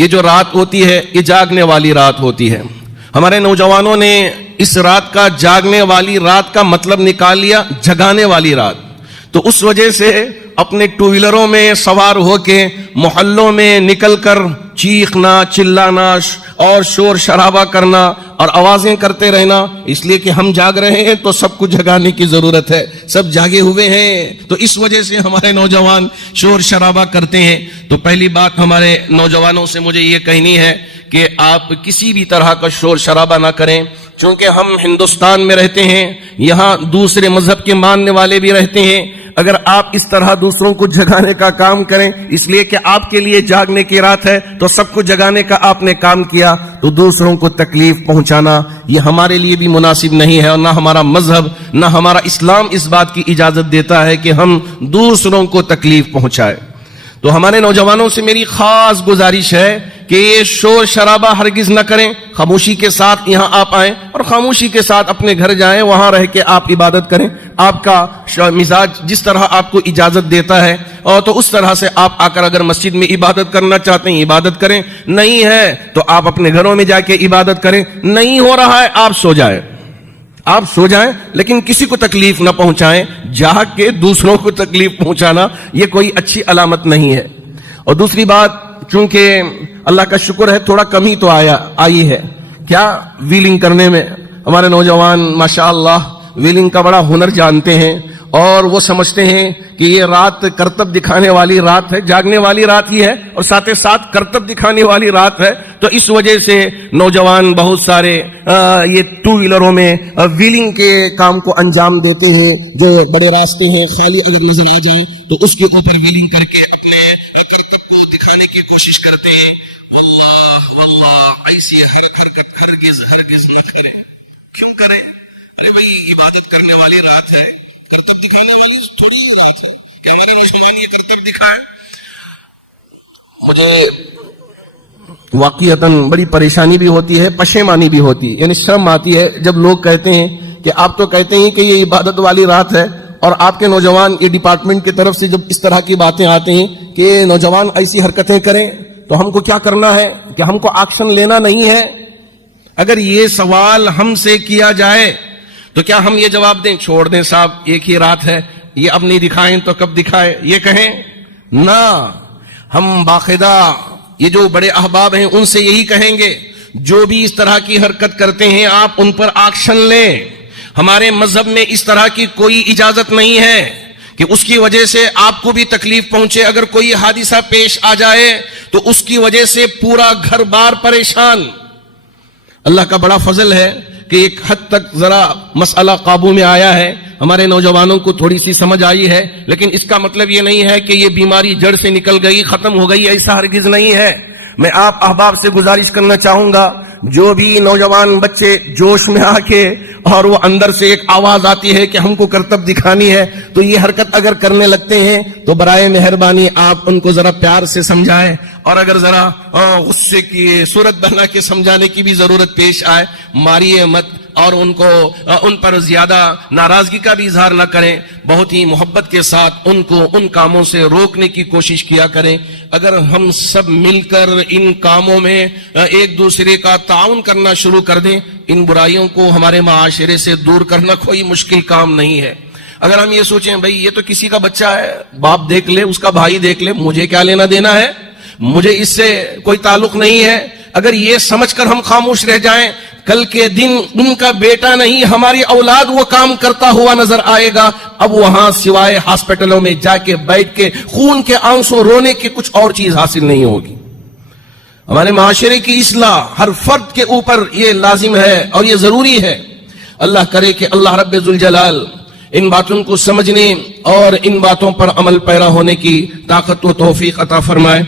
یہ جو رات ہوتی ہے یہ جاگنے والی رات ہوتی ہے. ہمارے نوجوانوں نے اس رات کا جاگنے والی رات کا مطلب نکال لیا جگانے والی رات. تو اس وجہ سے اپنے ٹو ویلروں میں سوار ہو کے محلوں میں نکل کر چیخنا چلانا اور شور شرابہ کرنا اور آوازیں کرتے رہنا، اس لیے کہ ہم جاگ رہے ہیں تو سب کو جگانے کی ضرورت ہے، سب جاگے ہوئے ہیں، تو اس وجہ سے ہمارے نوجوان شور شرابہ کرتے ہیں. تو پہلی بات ہمارے نوجوانوں سے مجھے یہ کہنی ہے کہ آپ کسی بھی طرح کا شور شرابہ نہ کریں، چونکہ ہم ہندوستان میں رہتے ہیں، یہاں دوسرے مذہب کے ماننے والے بھی رہتے ہیں. اگر آپ اس طرح دوسروں کو جگانے کا کام کریں، اس لیے کہ آپ کے لیے جاگنے کی رات ہے تو سب کو جگانے کا آپ نے کام کیا، تو دوسروں کو تکلیف پہنچانا یہ ہمارے لیے بھی مناسب نہیں ہے، اور نہ ہمارا مذہب نہ ہمارا اسلام اس بات کی اجازت دیتا ہے کہ ہم دوسروں کو تکلیف پہنچائے. تو ہمارے نوجوانوں سے میری خاص گزارش ہے کہ یہ شور شرابہ ہرگز نہ کریں، خاموشی کے ساتھ یہاں آپ آئیں اور خاموشی کے ساتھ اپنے گھر جائیں، وہاں رہ کے آپ عبادت کریں. آپ کا مزاج جس طرح آپ کو اجازت دیتا ہے اور تو اس طرح سے آپ آ کر اگر مسجد میں عبادت کرنا چاہتے ہیں عبادت کریں، نہیں ہے تو آپ اپنے گھروں میں جا کے عبادت کریں. نہیں ہو رہا ہے آپ سو جائیں، آپ سو جائیں لیکن کسی کو تکلیف نہ پہنچائیں. جاگ کے دوسروں کو تکلیف پہنچانا یہ کوئی اچھی علامت نہیں ہے. اور دوسری بات، چونکہ اللہ کا شکر ہے تھوڑا کمی تو آئی ہے کیا ویلنگ کرنے میں. ہمارے نوجوان ماشاءاللہ ویلنگ کا بڑا ہنر جانتے ہیں اور وہ سمجھتے ہیں کہ یہ رات کرتب دکھانے والی رات ہے، جاگنے والی رات ہی ہے اور ساتھ ساتھ کرتب دکھانے والی رات ہے. تو اس وجہ سے نوجوان بہت سارے یہ ٹو ویلروں میں ویلنگ کے کام کو انجام دیتے ہیں. جو بڑے راستے ہیں خالی اگر نظر آ جائے تو اس کے اوپر ویلنگ کر کے اپنے کرتب کو دکھانے کی کوشش کرتے ہیں. واللہ ایسی حرکت ہرگز نہ کریں. کیوں کریں؟ ارے بھائی عبادت کرنے والی رات ہے، کرتب دکھانے والی تھوڑی ہی رات ہے کہ ہمارے مسلمان یہ کرتب دکھائے. مجھے واقعتاً بڑی پریشانی بھی ہوتی ہے، پشیمانی بھی ہوتی ہے، یعنی شرم آتی ہے جب لوگ کہتے ہیں کہ آپ تو کہتے ہیں کہ یہ عبادت والی رات ہے، اور آپ کے نوجوان یہ ڈپارٹمنٹ کی طرف سے جب اس طرح کی باتیں آتی ہیں کہ نوجوان ایسی حرکتیں کریں تو ہم کو کیا کرنا ہے کہ ہم کو ایکشن لینا نہیں ہے. اگر یہ سوال ہم سے کیا جائے تو کیا ہم یہ جواب دیں چھوڑ دیں صاحب ایک ہی رات ہے، یہ اب نہیں دکھائیں تو کب دکھائیں، یہ کہیں؟ نہ، ہم باقاعدہ یہ جو بڑے احباب ہیں ان سے یہی کہیں گے جو بھی اس طرح کی حرکت کرتے ہیں آپ ان پر ایکشن لیں. ہمارے مذہب میں اس طرح کی کوئی اجازت نہیں ہے کہ اس کی وجہ سے آپ کو بھی تکلیف پہنچے. اگر کوئی حادثہ پیش آ جائے تو اس کی وجہ سے پورا گھر بار پریشان. اللہ کا بڑا فضل ہے کہ ایک حد تک ذرا مسئلہ قابو میں آیا ہے، ہمارے نوجوانوں کو تھوڑی سی سمجھ آئی ہے، لیکن اس کا مطلب یہ نہیں ہے کہ یہ بیماری جڑ سے نکل گئی، ختم ہو گئی، ایسا ہرگز نہیں ہے. میں آپ احباب سے گزارش کرنا چاہوں گا، جو بھی نوجوان بچے جوش میں آ کے اور وہ اندر سے ایک آواز آتی ہے کہ ہم کو کرتب دکھانی ہے، تو یہ حرکت اگر کرنے لگتے ہیں تو برائے مہربانی آپ ان کو ذرا پیار سے سمجھائیں، اور اگر ذرا غصے کی صورت بنا کے سمجھانے کی بھی ضرورت پیش آئے، ماریے مت اور ان پر زیادہ ناراضگی کا بھی اظہار نہ کریں. بہت ہی محبت کے ساتھ ان کو ان کاموں سے روکنے کی کوشش کیا کریں. اگر ہم سب مل کر ان کاموں میں ایک دوسرے کا تعاون کرنا شروع کر دیں، ان برائیوں کو ہمارے معاشرے سے دور کرنا کوئی مشکل کام نہیں ہے. اگر ہم یہ سوچیں بھائی یہ تو کسی کا بچہ ہے، باپ دیکھ لے، اس کا بھائی دیکھ لے، مجھے کیا لینا دینا ہے، مجھے اس سے کوئی تعلق نہیں ہے، اگر یہ سمجھ کر ہم خاموش رہ جائیں، کل کے دن ان کا بیٹا نہیں ہماری اولاد وہ کام کرتا ہوا نظر آئے گا. اب وہاں سوائے ہاسپٹلوں میں جا کے بیٹھ کے خون کے آنسو رونے کی کچھ اور چیز حاصل نہیں ہوگی. ہمارے معاشرے کی اصلاح ہر فرد کے اوپر یہ لازم ہے اور یہ ضروری ہے. اللہ کرے کہ اللہ رب ذوالجلال ان باتوں کو سمجھنے اور ان باتوں پر عمل پیرا ہونے کی طاقت و توفیق عطا فرمائے.